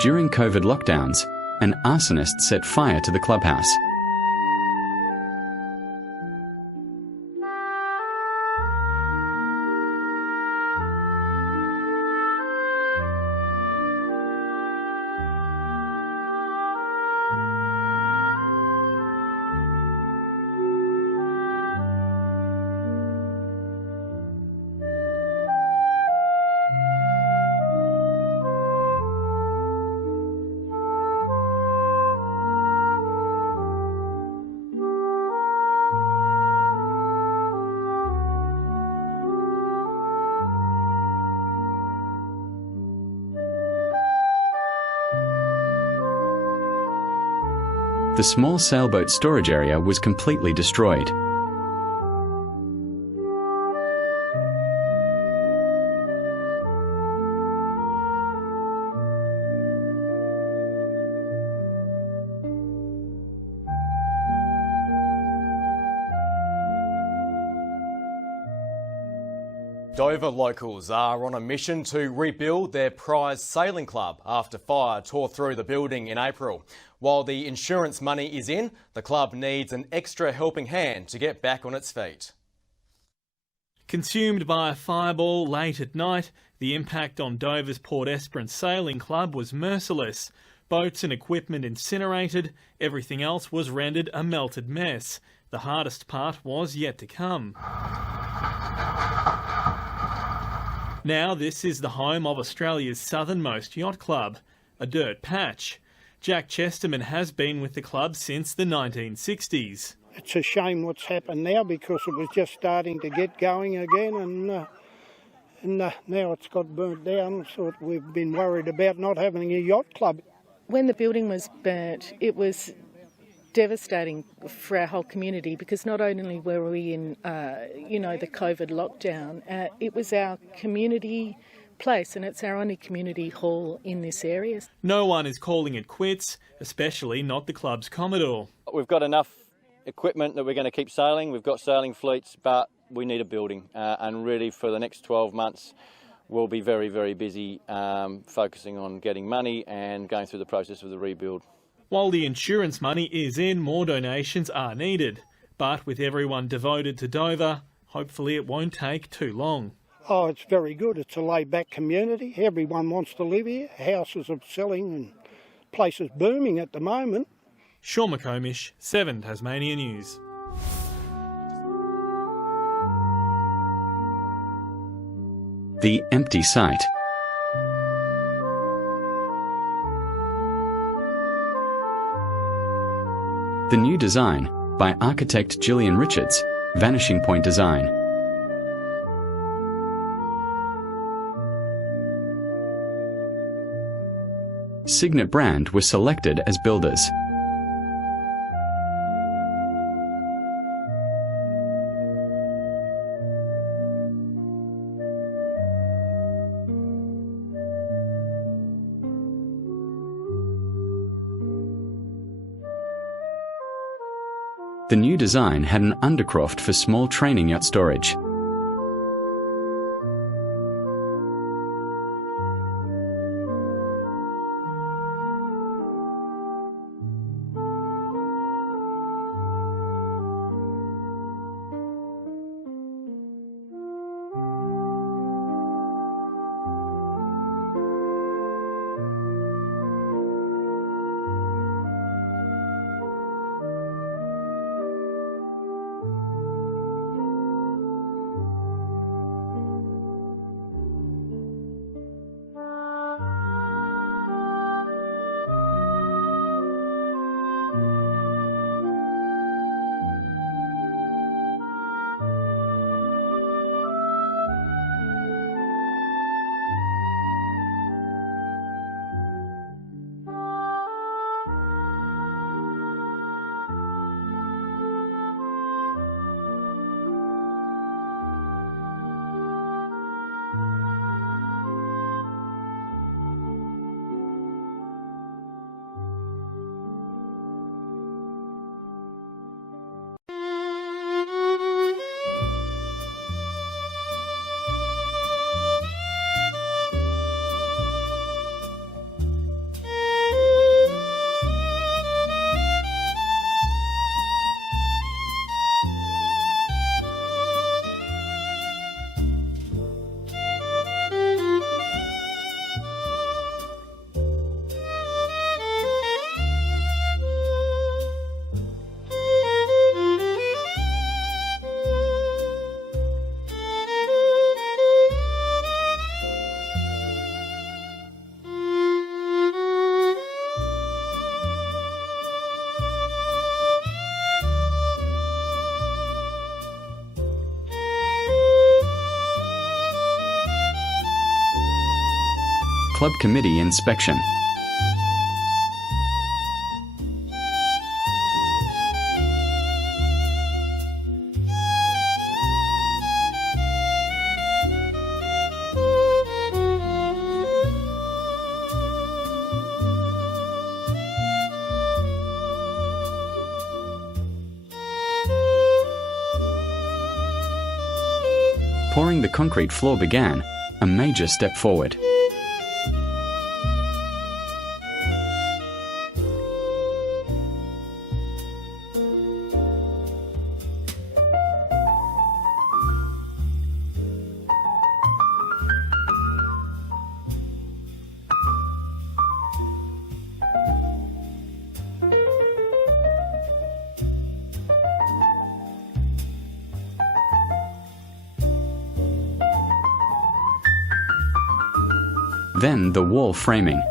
During COVID lockdowns, an arsonist set fire to the clubhouse. The small sailboat storage area was completely destroyed. Dover locals are on a mission to rebuild their prized sailing club after fire tore through the building in April. While the insurance money is in, the club needs an extra helping hand to get back on its feet. Consumed by a fireball late at night, the impact on Dover's Port Esperance Sailing Club was merciless. Boats and equipment incinerated, everything else was rendered a melted mess. The hardest part was yet to come. Now this is the home of Australia's southernmost yacht club, a dirt patch. Jack Chesterman has been with the club since the 1960s. It's a shame what's happened now because it was just starting to get going again and now it's got burnt down, so we've been worried about not having a yacht club. When the building was burnt, it was devastating for our whole community because not only were we in, the COVID lockdown, it was our community place and it's our only community hall in this area. No one is calling it quits, especially not the club's Commodore. We've got enough equipment that we're going to keep sailing. We've got sailing fleets, but we need a building and really for the next 12 months we'll be very, very busy focusing on getting money and going through the process of the rebuild. While the insurance money is in, more donations are needed. But with everyone devoted to Dover, hopefully it won't take too long. Oh, it's very good. It's a laid-back community. Everyone wants to live here. Houses are selling and places booming at the moment. Sean McComish, 7 Tasmania News. The empty site. The new design by architect Gillian Richards, Vanishing Point Design. Cygnet Brand were selected as builders. The new design had an undercroft for small training yacht storage. club committee inspection. Pouring the concrete floor began, a major step forward. Then the wall framing.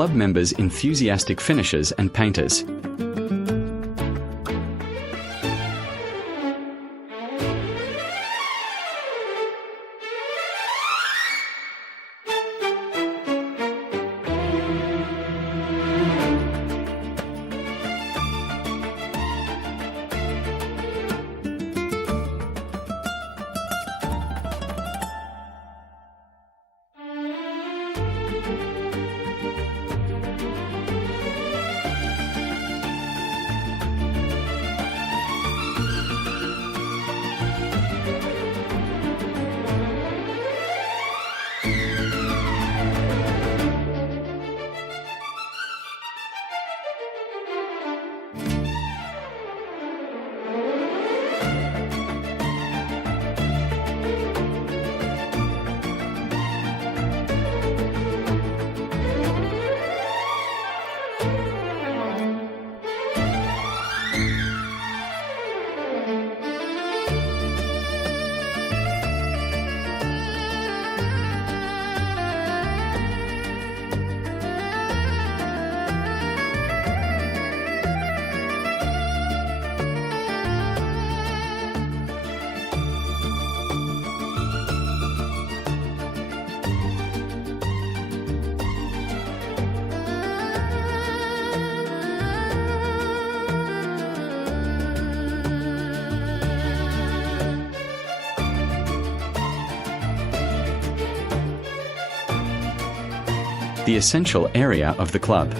Club members, enthusiastic finishers and painters. the essential area of the club.